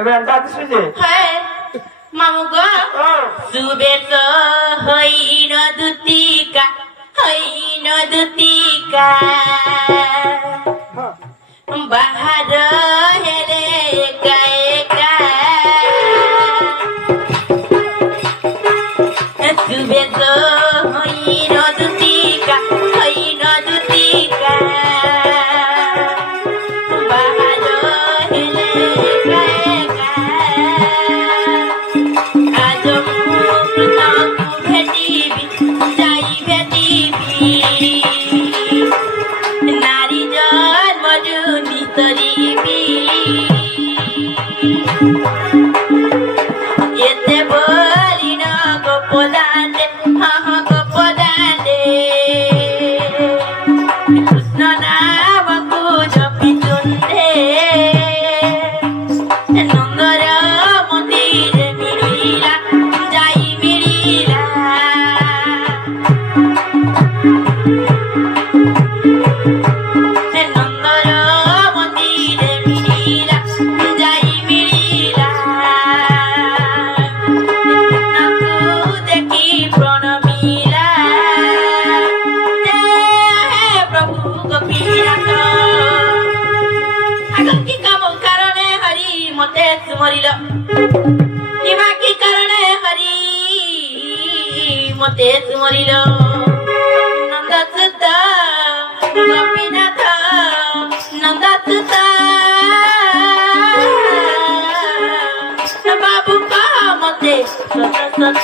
ଏବେ ଏନ୍ତା ଦିଶୁଛି ହେ ମାମୁ ଗୋ ସୁବେଶ ହୋଇନ ଦୁତିକା ବାହାର ହେଲେ ଏକା ଏକା ସୁବେଶ ହୋଇନ ଦୁତିକା ବାହାର ହେଲେ ଏକା ଏକା আজ মৃতকু ভেটিবি যাই ভেটিবি নারী জন্ম জুনি তরিবি এতে বলি ন গোপদানে গোপদানে কৃষ্ণ নামকু জপি তুন্দে নন্দর মন্দিরে মিলিলা যাই মিলিলা নন্দর মন্দিরে মিলিলা যাই মিলিলা কৃষ্ণকু দেখি প্রণমিলা হে প্রভু গোপীনাথ আগল কি কাম কারণে হরি মতে সুমরিল কিবা কি কারণে হরি মতে সুমরিল নন্দসুত গোপীনাথ নন্দসুত বাবু কহ মতে সত সত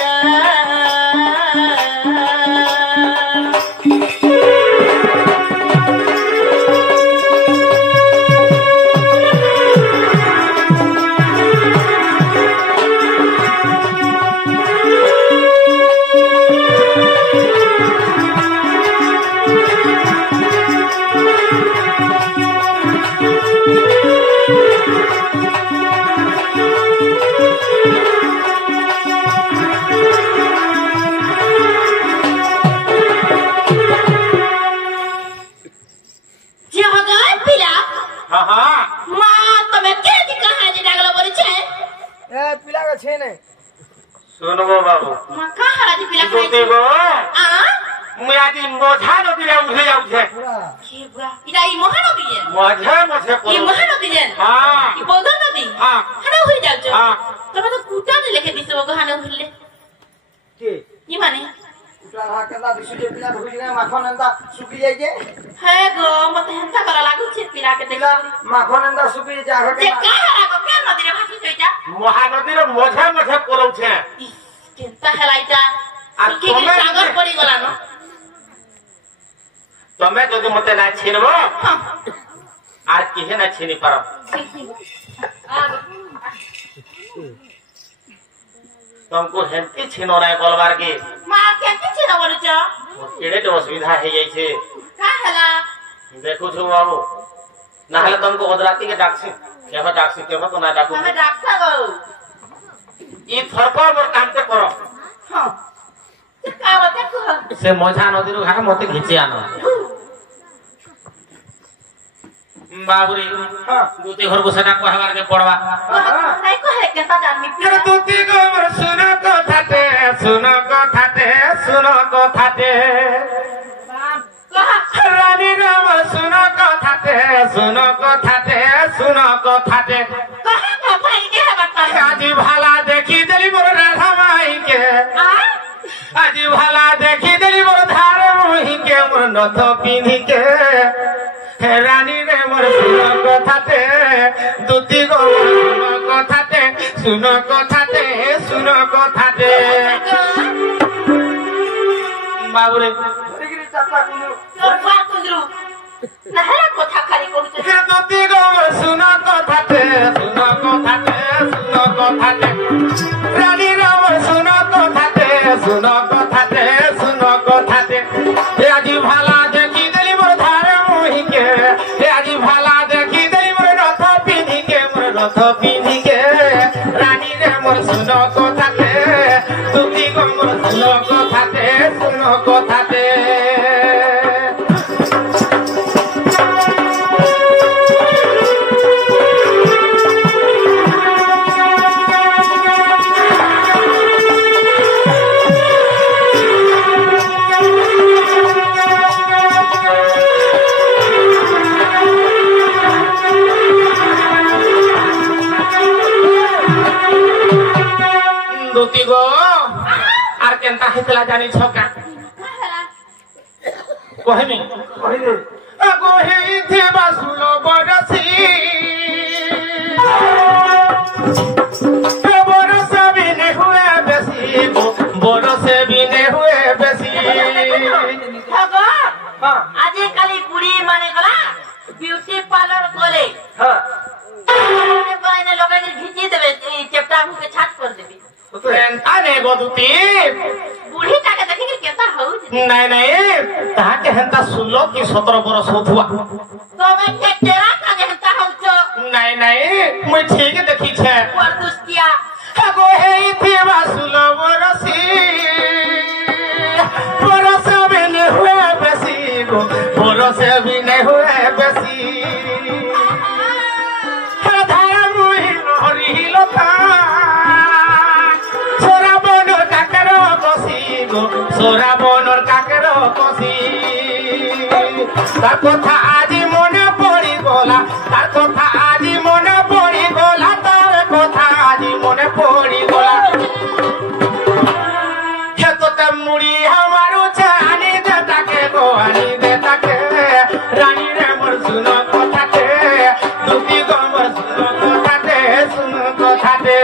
सुनबो बाबू मुझे आज मोझा नदी रे उठे जाऊ छे इरा ई महानदी जे मोझा मोझे ई महानदी जे हां ई बौद्ध नदी हां हना होई जाऊ छे हां तबे तो कुटा ने लेके दिसबो को हना होइले के ई माने कुटा हा केदा दिसु जे पिला भुजी ने माखन एंदा सुकी जाई जे हे गो मते हंता करा लागु छे पिला के देखा माखन एंदा सुकी जा जे का लागो के नदी रे भासी जइता महानदी रे मोझा मोझे पोलौ छे केनता हेलाइता आ की सागर पड़ी गला न तमे जदि मते ना छिनबो आर किहे ना छिनी पारो तुमको हेंती छिनो रे बोलबार के मां केते छिनो बोलु छ केडे तो असुविधा हे जाई छे का हला देखो छो बाबू ना हले तुमको ओदराती के डाकसी केहो डाकसी केहो तो ना डाकू हमें डाकसा गो ई थरको मोर काम के करो हां का बते को से मोझा नदी रो घाट मते घिची आनो बाबूरी हां दूती घर को सेना कहबार के पड़वा नहीं कहे केता जानमी तेरे दूती को मोर सुनो कथाते रानी राम सुनो कथाते कहे का भाई के बता आज भाला देखी देली मोर राधा माई के आज भाला देखी देली मोर धार मुही के मोर नथ पिन्ही के रानी रे मोर सुनो कथाते दूती को मोर सुनो कथाते बाबूरे नहरा कथा खाली कहू हे दूती को मोर सुनो कथाते रानी रे मोर सुनो कथाते हे आज भाला देखी देली मोर धार मुही के हे आज भाला देखी देली मोर रथ पिन्ही के रानी रे मोर सुनो कथाते दूती को मोर सुनो कथाते দুতি গো আর কেনতা হেতলা জানি ছকা কহেমি আগো হেইতে বাসুলো বরসি বরসে বিনে হুয়ে বেশি বরসে বিনে হুয়ে বেশি আজি কালি বুড়ি মানে গলা বিউটি পার্লার করে লোকের ঘিচি দেবে চেপটা মুখে ছাট করে দেবে আরে গো দুতি বুড়িটাকে দেখি কেতা হଉଛି নাই নাই তাহাকে হেন্তা 16 কি 17 বরস হতুয়া তুমি কেতেরা কাজে হেতা হউছ নাই নাই মুই ঠিক দেখিছে পরদুস্তিয়া আগো হেইতে বাসুলো বরসি বরসে বিনে হুয়ে বেশি গো বরসে বিনে হুয়ে বেশি ধারা মুই হরিলতা সোরাবনর কাকের কষি গো সোরাবনর কাকের কষি তার কথা আজি মনে পড়ি গলা তার কথা আজি মনে পড়ি গলা তার কথা আজি মনে পড়ি গলা হেততে মুড়ি আমারও আনি দে তাকে গো আনি দে তাকে রানী রে মোর শুনো কথাতে দুটি গো মোর শুনো কথাতে শুনো কথাতে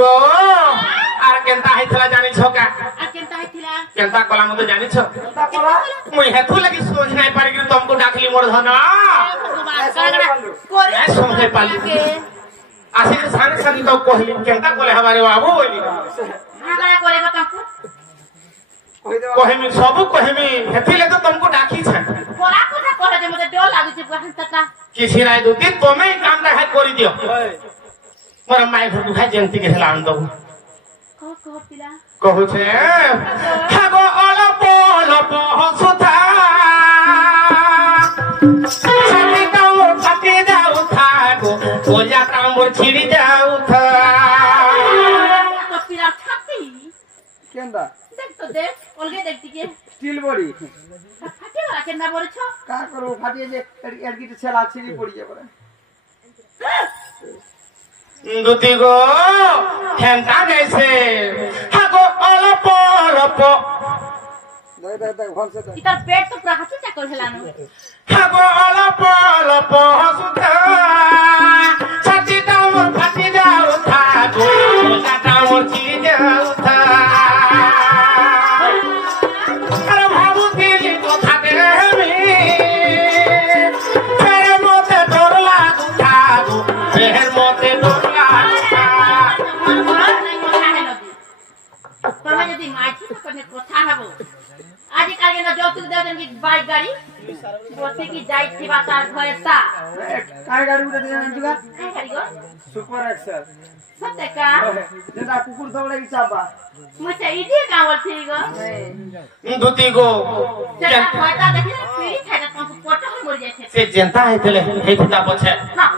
গো আর কেনতা হইতলা জানিছ কা কেনতা হইতিলা কেনতা কলা মতে জানিছ মুই হেতু লাগি সোজ নাই পারি কি তুমকো ডাকলি মোর ধন করে সমঝে পালি আসি সানে সানি তো কহিলি কেনতা কলে হবারে বাবু বলি হাগা করে বাতাকু কহেমি সবু কহেমি হেতিলে তো তুমকো ডাকি ছে কোলা কথা কহে যে মতে ডর লাগুছে বহনটা কিছু নাই দুতি তুমি কামটা হাই করি দিও মোর মাই ঘরু খাই জেন্তি কে হেলা আনদো কহতিলা কহুছে হাগো অলপ অলপ হসুথা ছাতি কামড় ফাটি যাও থাকো ওজা কামড় ছিড়ি যাও থা কপিলা ছাতি কেনটা দেখ তো দেখ অলগে দেখ দিকে স্টিল বডি ফাটি গলা কেন বলছ কা করব ফাটিয়ে যে এর গিতে ছেলা ছিড়ি পড়ি যাবে দুতি গো হেন্তা গেছে হাগো অলপ অলপ দেখ দেখ দেখ ভলসে দেখ ইতার পেট তো প্রাহাতি চাকর হেলানো হাগো অলপ অলপ হসুথা ছাতি কামড় ফাটি যাও থাকো ওজা কামড় ছিড়ি যাও থা আর ভাবুতিলি কথাতে আমি ফের মতে ডর লাগু থাকো ফের মতে ডর তুমি যদি মাইছি তো কথা হবো আজি কালকে না যৌতুক দেবেন কি বাইক গাড়ি বসে কি যাইছিবা তার ঘরে তা কার গাড়ি উঠে দিয়ে আনতুগা কাই গাড়ি গো সুপার এক্সেল সত্যকা যেটা কুকুর দৌড়ে কি চাপা মুছে ইডি কাওল ঠিক গো দুতি গো যেটা হয়তা দেখি পিড়ি খাইটা তোমাকে পটা মরে যাচ্ছে সে জেন্তা হইতলে হেইতা পছে হ্যাঁ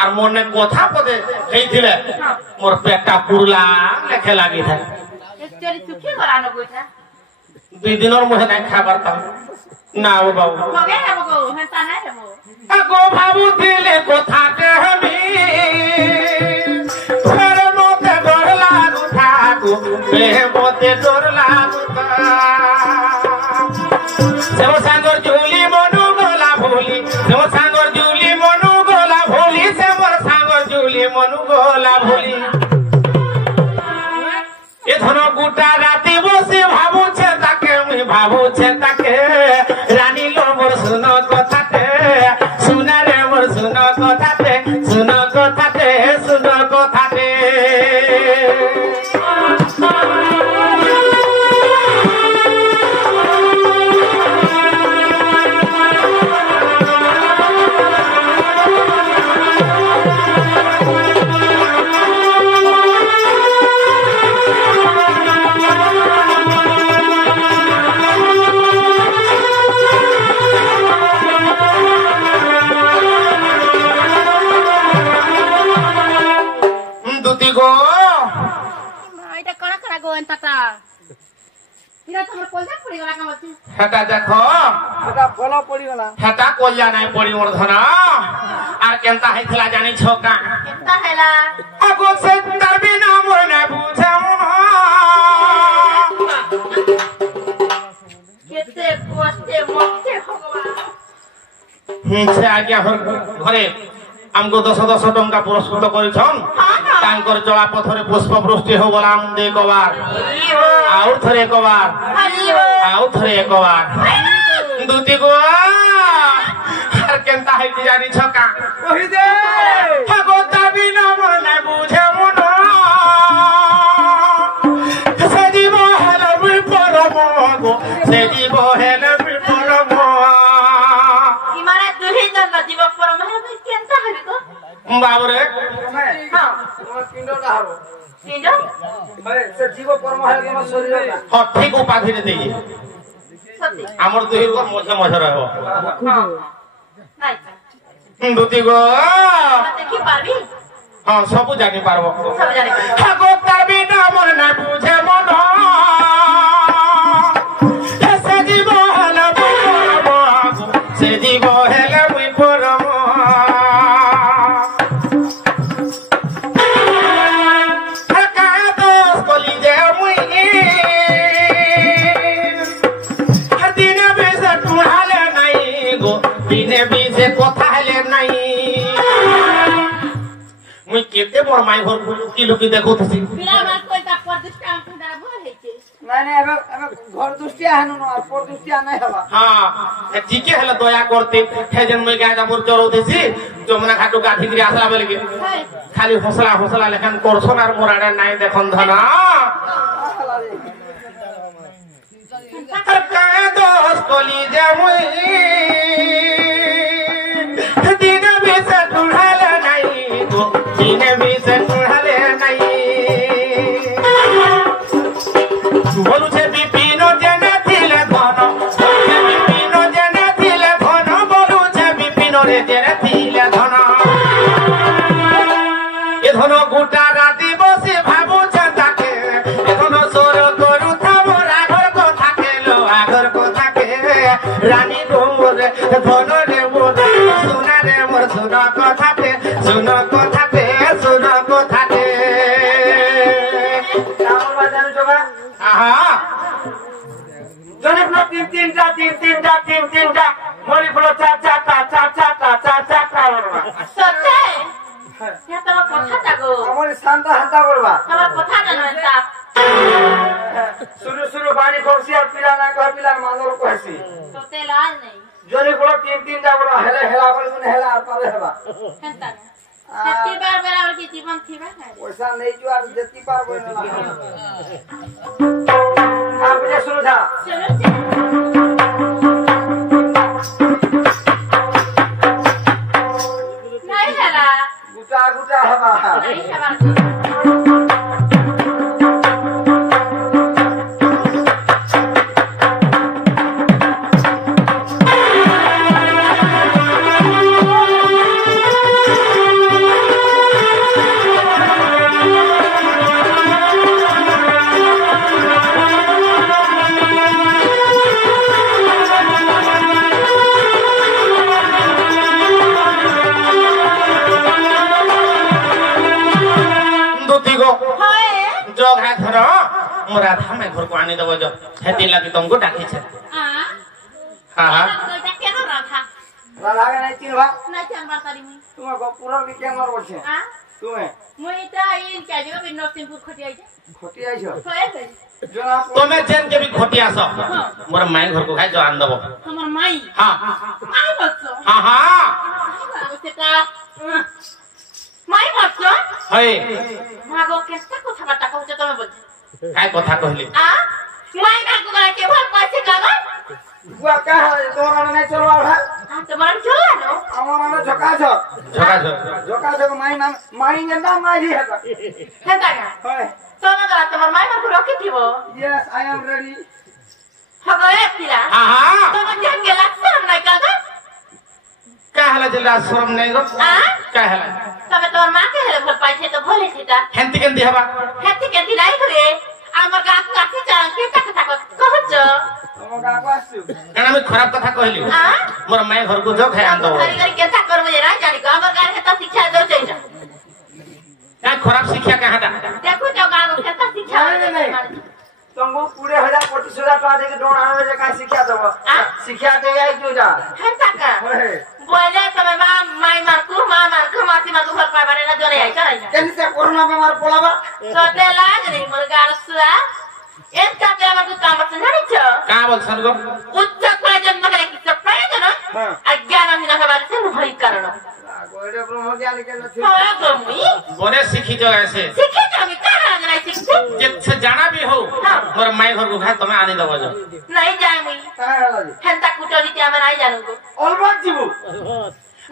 আর মনে কথা পদে হেইতিলে মোর পেটটা পুরলা লেখে লাগি থাকে একচুয়ালি সুখী গলানো কইতা 2 দিনের মধ্যে নাই খাবার তাও না ও বাবু কবে হবো গো হেতা নাই হবো আগো ভাবু দিলে কথাতে আমি ফের মতে ডর লাগু থাকু বেহে মতে ডর লাগু সেও সাগর জুলি মনু গলা ভুলি সেও সাগর জুলি মনু গলা ভুলি সে মোর সাগর জুলি মনু গলা ভুলি এ ধন গোটা রাতি বসে ভাবুছে তাকে মুই ভাবুছে তাকে রানী লো মোর শুনো কথাতে শুনা রে মোর শুনো কথাতে শুনো কথাতে শুনো কথাতে গো এন্তাটা ইরা তোমার কলজা পড়ি গলা কামতি হেটা দেখো এটা ফলো পড়ি গলা হেটা কল্যা নাই পরিবর্ধন আর কেনতা হইতলা জানি ছোকা কেনতা হেলা আগো সে তার বিনা মোর না বুঝাও কেতে কষ্টে মরতে ভগবান সে আজ্ঞা ঘরে আমগো 10 টঙ্কা পুরস্কৃত করেছন তাঙ্কর চলা পথরে পুষ্প বৃষ্টি হো বলাম দে কবার আউ থরে কবার আউ থরে কবার দুতি গো আর কেনতা হইতি জানি ছকা কহি দে আগো দাবি না মনে বুঝে মন সে জীব হেলে বিপরম গো সে জীব হেলে বিপরম ইমানে দুহি জন জীব পরম হেলে কেনতা হবি গো বাবরে হ্যাঁ হ্যাঁ তোমার পিণ্ডটা হবো পিণ্ড ভাই সে জীব পরম হয় তোমার শরীরে না ঠিক উপাধিরে দেই সত্যি আমার দুই গো মধ্যে মধ্যে রহব নাই দুতি গো দেখি পারবি হ্যাঁ সবু জানি পারবো সব জানি পারবি আগো তার বিনা মোর না বুঝে মন সে জীব হেলে বিপরম সে জীব হেলে বিপরম দিনে বিজে কথা হেলে নাই মুই কেতে বড় মাই ঘর লুকি লুকি দেখুছি বিলা মাস কইতা পরদিষ্ট আমকু দারা ভয় হইছে নাই নাই এবার ঘর দুষ্টি আহানো না আর পর দুষ্টি আনাই হবা হ্যাঁ ঠিকই হেলে দয়া করতে হেজন মুই গায় দামুর চড়াউতেছি যমুনা ঘাটু গাঠি করে আসলা বলে কি হাই খালি হসলা হসলা লেখান করছন আর মোরাডা নাই দেখুন ধনা আর কায় দোষ কলি যে মুই দিনে বিসে তুড়ালে নাই গো দিনে বিসে তুড়ালে নাই বলুছে বিপিন জেনে দিলে ধন বলুছে বিপিন জেনে দিলে ধন বলুছে বিপিন রে জেনে দিলে ধন এ ধন গোটা রাতি বসে ভাবুছে তাকে এ ধন সর করু থামর আগর কথাকে লো আগর কথাকে রানী গোমরে ধন রে মোর সোনা রে মোর সোনা কথাতে সোনা কথাতে সোনা কথাতে আমার বাজানো জগা আহা জনে ফুল তিনটা মরি ফুল চারটা সত্যি ইয়া তোমার কথা গো আমার শান্তা হান্তা করবা তোমার কথা জানো এটা শুরু বাড়ি করছি আর পিলা না কহ পিলার মানর কইছি তোতে লাল নেই জনে ফুল তিনটা বড় হেলে হেলা বলে কোন হেলা আর পারে হেবা কেনতা সত্যি বার বরাবর কি জীবন থিবা না পয়সা নেই जो আর যেতি পারবো না আপনি শুরু থা চলো নাই হেলা গুটা হেবা নাই হেলা जग है धर मोरा था मैं घर को आने दबो जो हेती लगी तुमको डाकी छे हां हां এটা কেন রাখা লাগে নাই চিনবা না চাংবার পারি মুই তোমার পুরো কি কেমন বলছে তুমি মুই এটা ইন কাজিও বিন নরসিংপুর খটি আইছে খটি আইছো হয়েছে জনা तुम्हें जेन के भी खोटी आसो मोर माई घर को खाई जो आन दबो আমার মাই हां মাই বলছো हां हां সেটা মাই বলছো হই মাগো কেসটা কথা বার্তা কইছো তুমি বলছো काय কথা কইলি মাই না কোলা কে ভাল পাইছে লাগা বুয়া কা তোমার নাই চলবা ভাই তোমার চলানো আমার নাম ঝকাঝক ঝকাঝক মাই নাম মাই হেতা হেতা না হয় তোমার মাই না রকি দিব yes I am ready হগো এতিলা हां हां তোমার যেন গেলা শরম নাই কাগা का हला जल्ला शरम नहीं गो का हला তবে তোমার মাকে হেলে ভাল পাইছে তো ভুলে সেটা हेंती केंती हबा হেতে কেতি নাই করে আমার आसु କାରଣ ଆମେ ଖରାପ କଥା କହିଲି ମୋର ମାଏ ଘରକୁ ଯୋଗ ଖାଇ ଆନ୍ଦବ କେନ୍ତା କରବୁ ଯେ ରାଇ ଜାଣି ଆମର ଗାଁରେ ତ ଶିକ୍ଷା ଦଉଛେ କାଇଁ ଖରାପ ଶିକ୍ଷା କାହାଟା देखो तो गाँव में कितना शिक्षा तुमको पूरे 1000-25,000 टका देके डोन आवे जे का शिक्षा देबो शिक्षा दे आई क्यों जा है तका बोले समय माई मारकू मासी मारकू घर पाए बारे ना जोरे आई चला केन से कोरोना बीमार पड़ाबा तो ते लाग नहीं मोर गार सुआ एता के हमर काम से नहीं छ का बोलछन गो उच्च प्रयोजन मगरे कि प्रयोजन अज्ञान हिन के बारे से भई कारण गोरे ब्रह्म ज्ञान के न हो गमी बोले सीखी जो ऐसे सीखे तो हम कहां नहीं सीखते जे से जाना भी हो मोर माई घर को खाए तमे आनी दबो जो नहीं जाए मुई काहे होला जी हेंता कुटोली ते हम नहीं जानू अलबत जीवु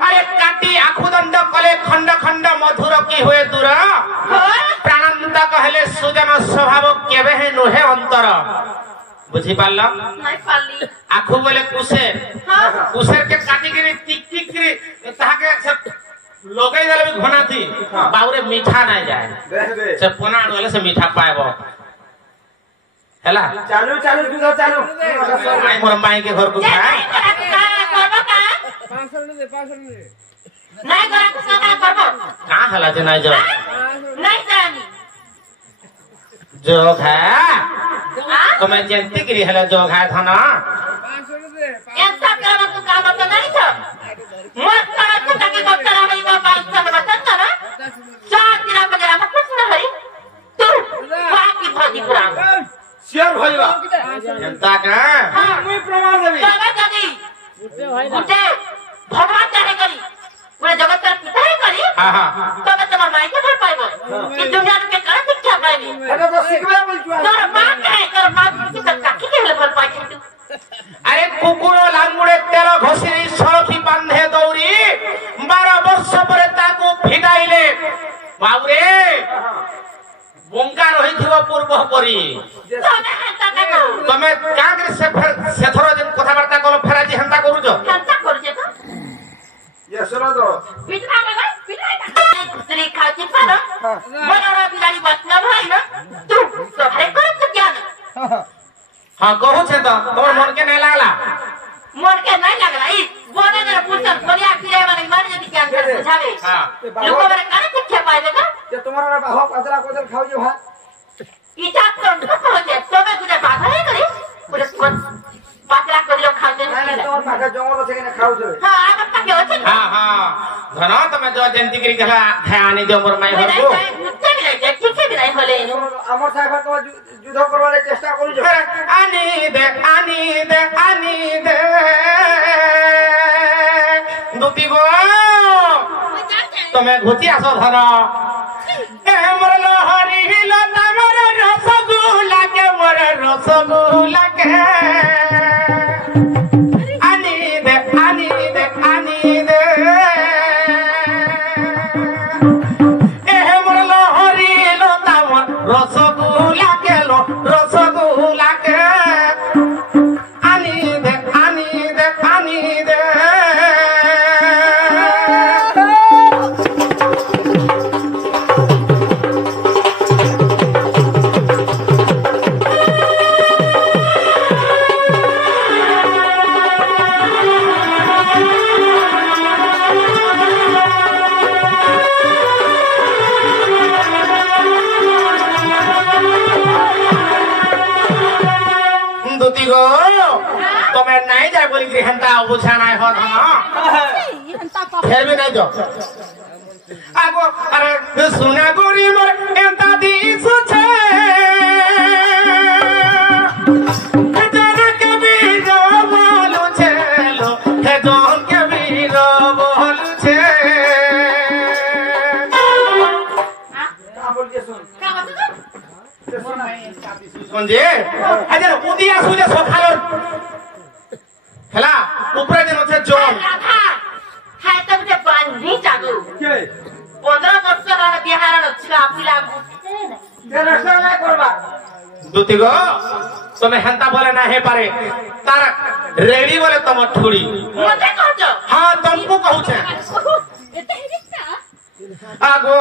अरे काटी आखुदंड कले खंड खंड मधुर की हुए दूर प्राणानंद कहले सुजन स्वभाव केबे हे नुहे अंतर बुझी पारला नहीं पाली आखु बोले कुसेर कुसेर के काटी गिरी टिक टिक गिरी ताहा के सब लोगई देले भी घना थी बाउरे मीठा नहीं जाए से पोना वाले से मीठा पाएबो हैला चालू दूध चालू आई मोर माई के घर को खाए नहीं करा कुछ ना करबो का हला जे नहीं जो नहीं जानी जो है तुम्हें जंती गिरी हला जो है थाना ऐसा करबो तो काम तो नहीं छ मत करा तो ताकि डॉक्टर हमें को बात सब बता ना 4 दिन बजे हम कुछ ना हरी तू बाकी भाजी पुराण शेयर भइबा जनता का मुई प्रमाण देबी बाबा दादी उठे भगवान चाहे करी पूरे जगत का पिता ही करी हां हां तब तुम्हार माई के घर पाइबो कि दुनिया के कर शिक्षा पाइबी अरे तो सिखबे बोल तू तोर बाप है तोर बाप की तक की के लेवल पाइ तू अरे कुकुरो लांगुड़े तेल घोषिरी सड़की बांधे दौरी 12 वर्ष परे ताकू फिटाइले बाबुरे बंका रहिथिबो पूर्व परी तमे कागरे से थरो जन कथाबार्ता कलो फेराजी हंता करूजो हंता करूजे तो ये सुनो तो पिटना बाबा श्री खाची पर मनोरा बिलाड़ी बचना भाई ना तू सहाय कर तो क्या हां कहू छे तो तोर मन के नहीं लागला मन के नहीं लागला ई बोले ने पुछन बढ़िया फिरे माने मार जदी ज्ञान कर बुझावे हां लोग मारे काहे शिक्षा पाइबे ना ये तुम्हारा बाबा पतरा कोदर खाओ जो भाई इजा कर तो पहुंचे तो मैं कुछ बाधा नहीं करी पूरे पातला कर लो खाते नहीं तोर पाखा जंगल से ने खाओ जो हां आप का के होचे हां हां घना तमे जो जंती करी गला ध्यान दे मोर माई घर को मुझे भी नहीं ठीक भी नहीं होले नु अमर साहेब तो युद्ध करवाले चेष्टा करू जो आनी दे दुती गो तमे घुची आसो धर ए मोर लहरी लता मोर रसगुल्ला के आनी दे ए मोर लहरी लता मोर रसगुल्ला के आनी दे दुती गो तमे नहीं जाए बोली कि हंता बुझा नहीं हो धना फिर भी नहीं जो आगो अरे सुना गोरी मोर एंता दिसु छे जना के बीरो बोलू छे लो हे दोन के बीरो बोलू छे का बोल के सुन का मतलब सुनजे अरे उदिया सुजे सखालो हेला ऊपर जे नथे जोन राधा हाय तो मुझे बांधी जागो के 15 वर्ष का बिहार छा पिला ये रक्षा नहीं करबा दुती गो तमे हंता बोले ना हे पारे तार रेडी बोले तम ठुड़ी मुझे कह दो हां तुमको कहू छे एते हिस्सा आगो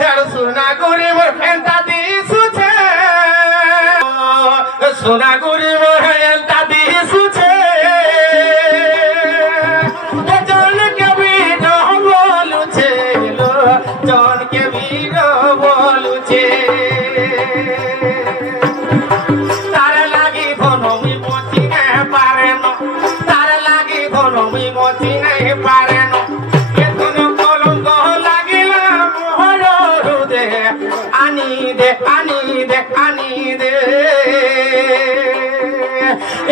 हेर सुना गोरी मोर हंता दिसु छे सुना गोरी मोर हंता दिसु তার লাগি ধনমি মতি নে পারে ন তার লাগি ধনমি মতি নে পারে ন এখন কলঙ্ক লাগিলা মোহর হৃদে আনি দে আনি দে আনি দে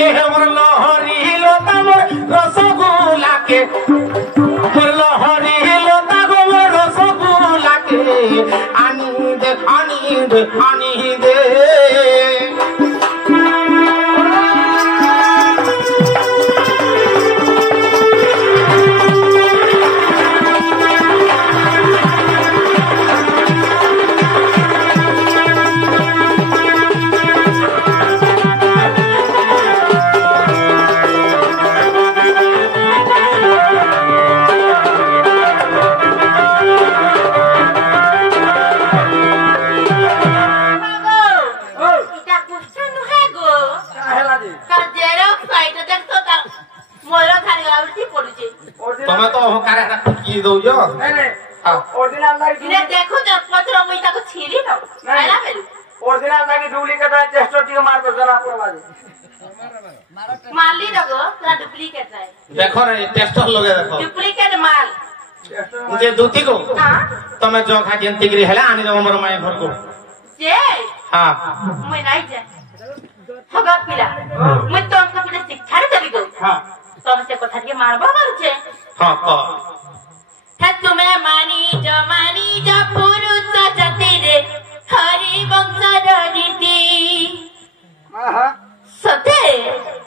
এ মোর লহরি লতা মোর রসগোলাকে লহরি লতা গো মোর রসগোলাকে আনি দে আনি দে আনি দে ତମେ ତ ଅହଙ୍କାର ହେଟା ଫିକି ଦଉଛ ओरिजिनल लागी इने देखो जब पत्र मुई ताको छिली न आला बेलु ओरिजिनल लागी डुप्लीकेट है टेस्टर टिक मार दो जरा पूरा बाजे माली रगो तोरा डुप्लीकेट है देखो रे टेस्टर लगे देखो डुप्लीकेट माल जे दूती को हां तमे जोखा जेंती गिरी हेला आनी दो हमर माय घर को जे हां मुई नहीं जे हगा पिला मुई तो हमको पिला शिक्षा देबी गो हां तम से कथा के मारबो मारछे हां क है तुम्हें मानी जो पुरुष जाति रे हरि वंश रीति हां सते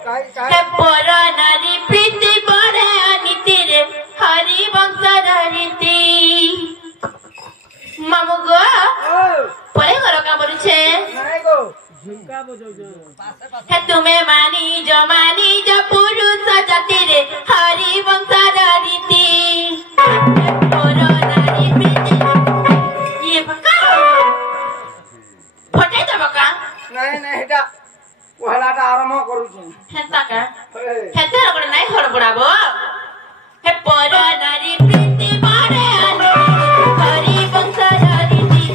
काई है पर नारी प्रीति बड़े अनिति रे हरि वंश रीति मामू गो परे घर का बोलछे नहीं गो है तुम्हें मानी जो पुरुष जाति रे हरि वंश रीति पर नारी प्रीति ये बका फटे तो बका नहीं नहीं हेटा पहलाटा आरंभ करू छी हेता का हेते रगड़ नहीं हड़बड़ाबो हे पर नारी प्रीति बारे आनी हरि वंश रीति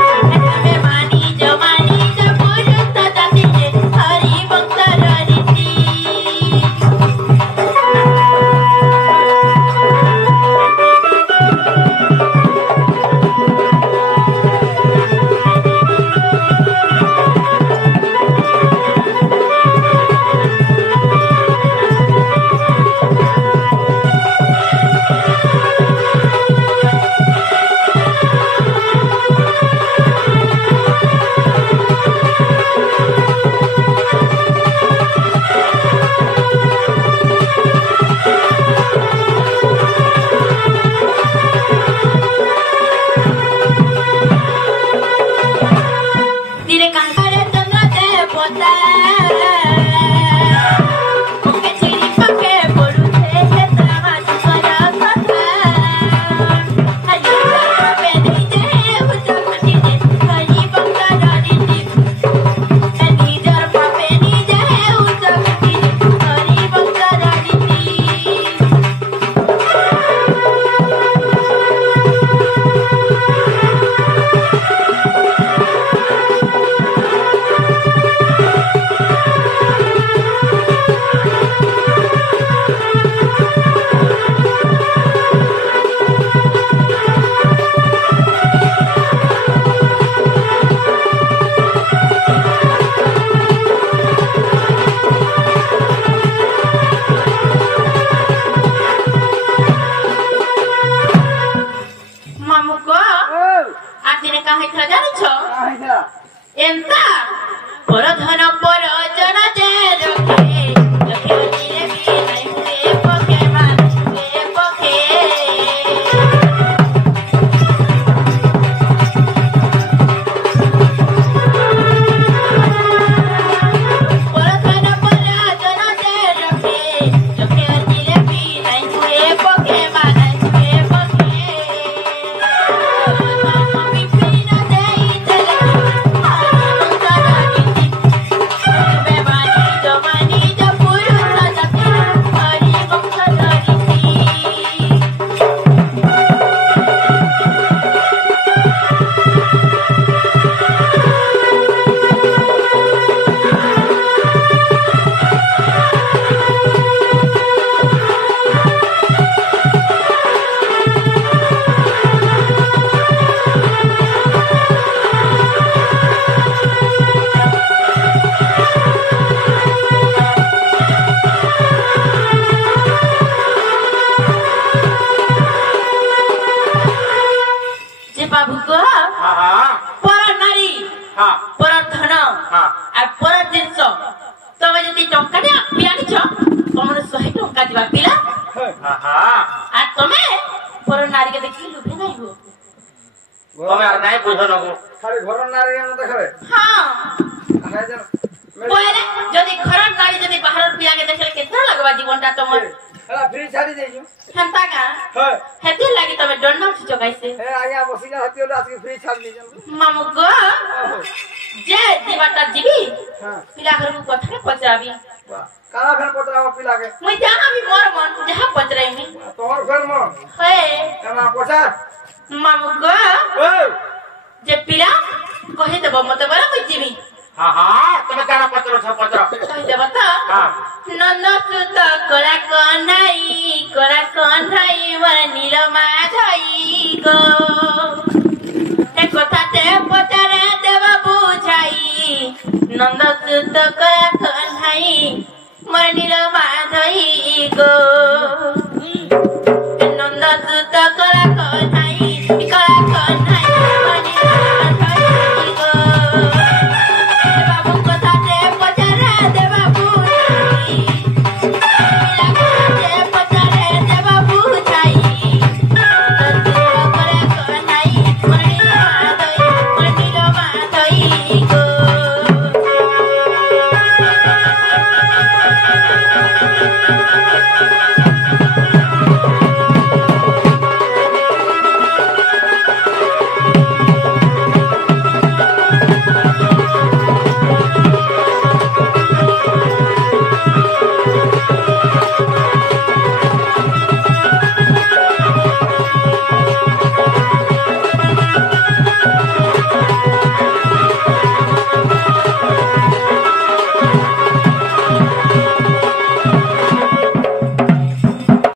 हमें मानी जो पुरुष जाति रे हरि वंश रीति Dire cantare tanda te pota Porque chiripa que bolute que trama tu para sata Ayuda a pedir de usa matine Kali bangsa raditi Anijar pa pedir de usa matine Kali bangsa raditi Mamu ko Atine kahe thra janicho Heta Enta Paradhana parajana de rakhe Rakhe dire bhi nahi hue pokhe man hue pokhe Paradhana parajana de rakhe Rakhe dire bhi nahi hue pokhe man hue pokhe Mami pina de itala Hara पर धन हाँ। और पर जिनस तब जदि टंका P आनिछ तुमर 100 टंका दिबा पिला आ तमे पर नारी के देखि लुभे नहीं हो तमे आ नहीं बुझो नगो खाली घर नारी न देखबे हां है जन पहले जदि घर नारी जदि बाहर पिया के देखले केतना लगवा जीवनटा तमर हला फ्री छाड़ी देजो हंता का है हेती लागी तमे डरना छिचो कैसे ए आया बसिना हती होला आज फ्री छाड़ी देजो मामू गो जे जीवाटा जीवी हां पिला घर को कथा पचाबी काला फेर पतरा पिला के मैं जहां भी मोर मन जहां पचराइनी तोहर घर में है एमा पचा मामू गो ए जे पिला कहे देबो मते बरा मैं जीवी हाँ तमे काना पत्र छ पत्र कहे देबो त हाँ नंद सुत कला कन्हाई वर नील माधई गो ए कथा ते पचारे देव बुझाई नंद सुत कला कन्हाई वर नील माधई गो